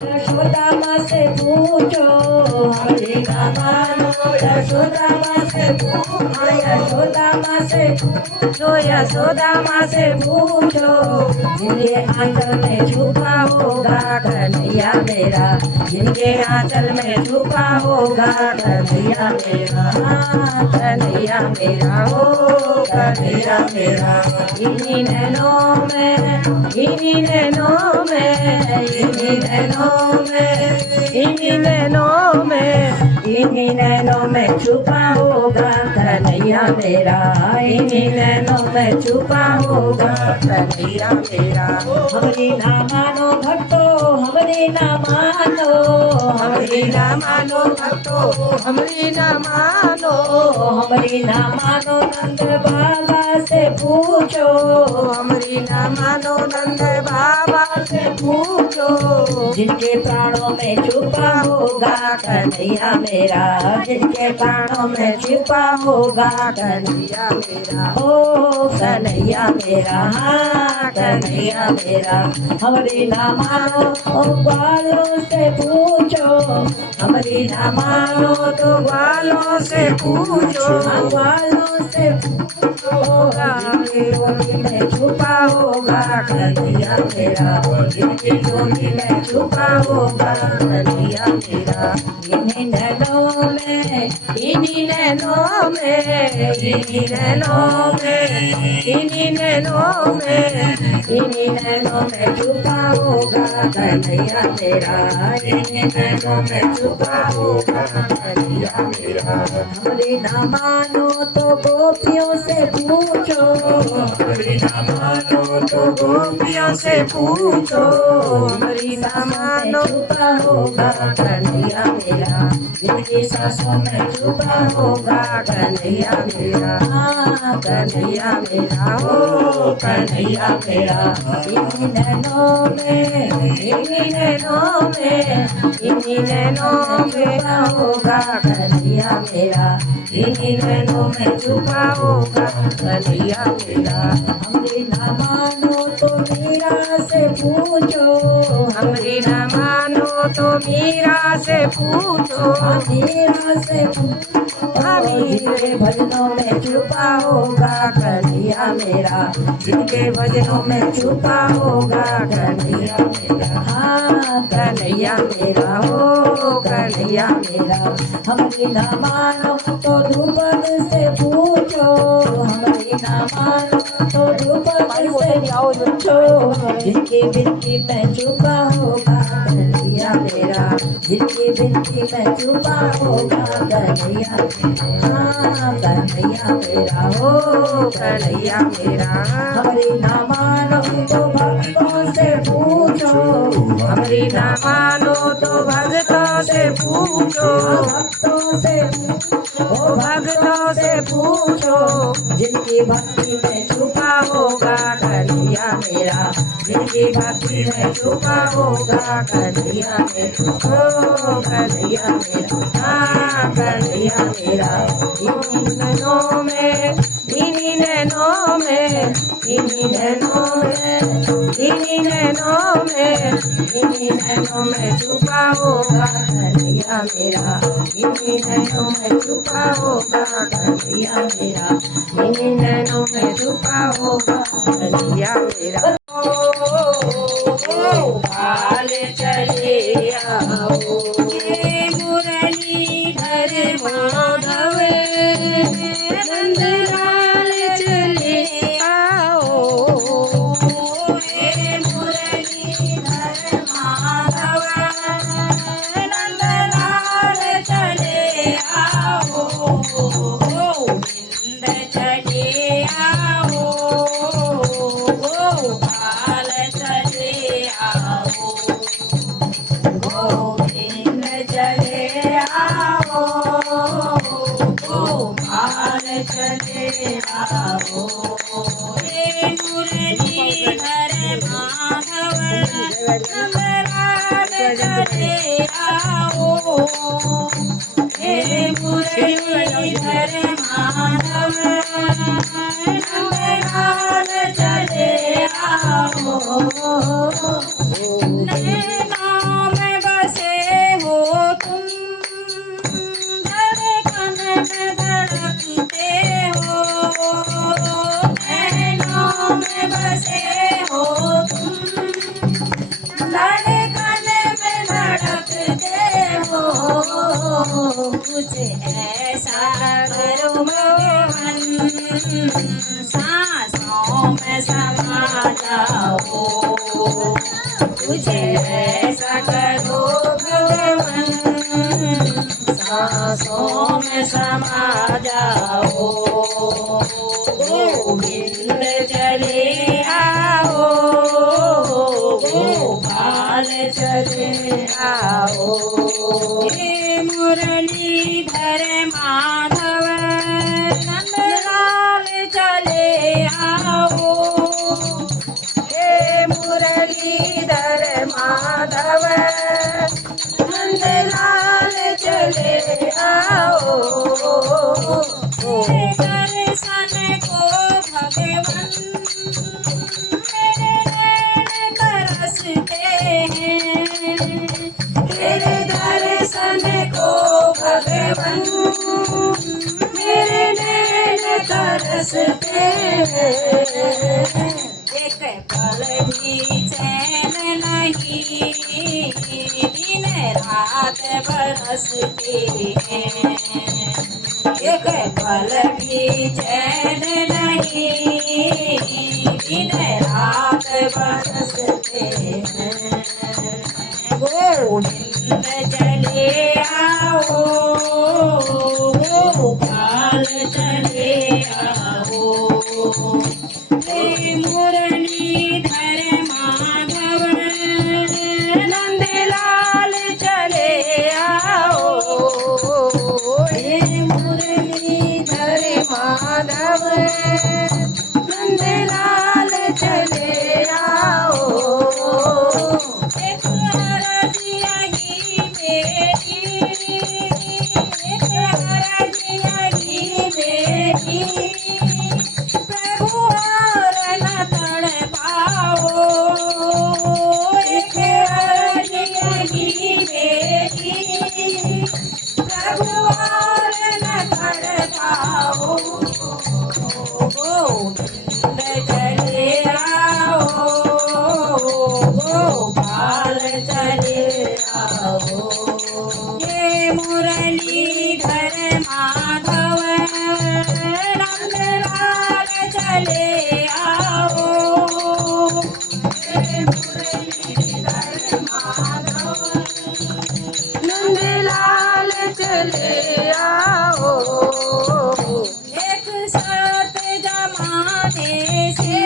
यशोदा माँ से पूछो हमारी ना मानो, यशोदा माँ से पूछो, यशोदा माँ से पूछो, यशोदा माँ से पूछो, जिनके आंचल में छुपा होगा कन्हैया मेरा, जिनके आंचल में छुपा होगा कन्हैया मेरा, कन्हैया मेरा हो कन्हैया मेरा। इन्हीं नैनों में, इन्हीं नैनों में, इन्हीं नैनों में, इन्हीं नैनों में, इन्हीं नैनों में छुपा होगा कन्हैया मेरा, इन्हीं नैनों में छुपा होगा कन्हैया मेरा। हमारी ना मानो भक्तो, हमारी ना मानो, हमारी ना मानो भक्तो, हमारी ना मानो, हमारी ना मानो नंद बाबा से पूछो, हमारी ना मानो नंद बाबा से पूछो, जिनके प्राणों में छुपा होगा कन्हैया मेरा, जिनके प्राणों में छुपा होगा कन्हैया मेरा, ओ कन्हैया मेरा, हाँ कन्हैया मेरा। हमारी ना मानो ओ ग्वालों से पूछो, हमारी ना मानो तो ग्वालों से पूछो, ग्वालों से होगा जिनकी में छुपा होगा कन्हैया मेरा, जिनकी डोरी में छुपा होगा कन्हैया मेरा। इन्हीं नैनों में, इन्हीं नैनों में, इन्हीं नैनों में, इन्हीं नैनों में, इन्हीं नैनों में छुपा होगा कन्हैया मेरा, इन्हीं नैनों में छुपा होगा कन्हैया मेरा। हमारी ना मानो तो गोपियों से पूछो, हमारी ना मानो तो गोपियों से पूछो, हमारी ना मानो छुपा होगा कन्हैया मेरा, जिनकी सांसों में छुपा होगा कन्हैया मेरा, कन्हैया मेरा हो कन्हैया मेरा। इन्हीं नैनों में, इन्हीं नैनों में, इन्हीं नैनों में होगा कन्हैया मेरा, इन्हीं नैनों में छुपा होगा कन्हैया मेरा। हमारी ना मानो तो मीरा से पूछो, हमारी ना मानो तो मीरा से पूछो, मीरा से पूछो, मेरे भजनों में छुपा होगा कन्हैया मेरा, जिनके भजनों में छुपा होगा कन्हैया मेरा, हाँ कन्हैया मेरा हो कन्हैया मेरा। हमारी ना मानो तो ध्रुपद से पूछो, हमारी ना मानो तो ध्रुपद से पूछो, जिनकी बिनती में छुपा होगा कन्हैया मेरा, जिनकी बिनती में छुपा होगा कन्हैया, हाँ कन्हैया मेरा हो कन्हैया मेरा। हमारी ना मानो तो भक्तों से पूछो, हमारी ना मानो तो भक्तों से पूछो, भक्तों से ओ भक्तों से पूछो, जिनकी भक्ति में छुपा होगा कन्हैया मेरा, जिनकी भक्ति में छुपा होगा कन्हैया मेरा, ओ कन्हैया मेरा, हाँ कन्हैया मेरा। इन्हीं नैनों में, इन्हीं नैनों में, इन्हीं नैनों में, इन्हीं नैनों में, इन्हीं नैनों में छुपा होगा कन्हैया मेरा, इन्हीं नैनों में छुपा होगा कन्हैया मेरा, इन्हीं नैनों में छुपा होगा कन्हैया मेरा। गोपाल चले आओ मुरलीधर माधव, नंदलाल चले आओ, मुरलीधर माधव, नंदलाल चले आओ, बिंद चले आओ, गोपाल चले आओ, गोविंद चले आओ, गोपाल चले आओ, हे मुरलीधर माधव, नंदलाल चले आओ, हे मुरलीधर माधव, नंदलाल चले आओ, नैना में कुछ ऐसा करो भगवन सांसों में समा जाओ कुछ ऐसा करो भगवन सांसों में समा जाओ गोविंद चले आओ गोपाल चले आओ हे मुरलीधर माधव नंदलाल चले आओ हे मुरलीधर माधव नंदलाल चले आओ दर्शन को भगवन मेरे नैन तरसते हैं तेरे दर्शन को भगवन मेरे नैन तरसते हैं एक पल भी चैन नहीं दिन रात बरसते हैं एक पल भी चैन नहीं दिन रात बरसते हैं गोविंद चले आओ गोपाल चले आओ हे मुरलीधर माधव नंदलाल चले आओ हे मुरलीधर माधव नंदलाल चले आओ एक हरदिया ही मेरी एक हरदिया ही मेरी प्रभु और न तड़ पाओ एक हरदिया ही मेरी प्रभु और न तड़ पाओ गोविंद चले आओ गोपाल चले आओ हे मुरलीधर माधव नंदलाल चले आओ हे मुरलीधर माधव नंदलाल चले आओ एक साथ जमाने से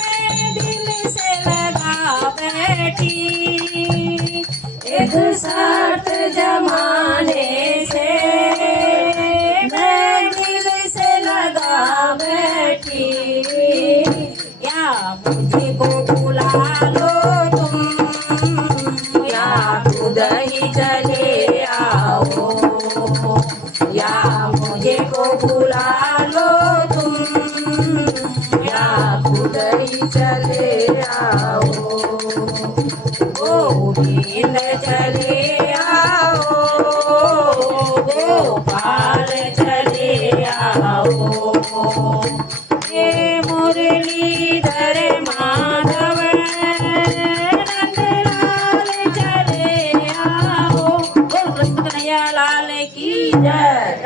मैं दिल से लगा बैठी एक साथ जमाने से मैं दिल से लगा बैठी या मुझको बुला लो तुम या खुद ही चले आओ या मुझे को बुला लो तुम या खुद ही चले आओ गोविंद चले आओ गोपाल चले आओ हे मुरलीधर माधव नंदलाल चले आओ। बोल कृष्ण कन्हैया लाल की जय।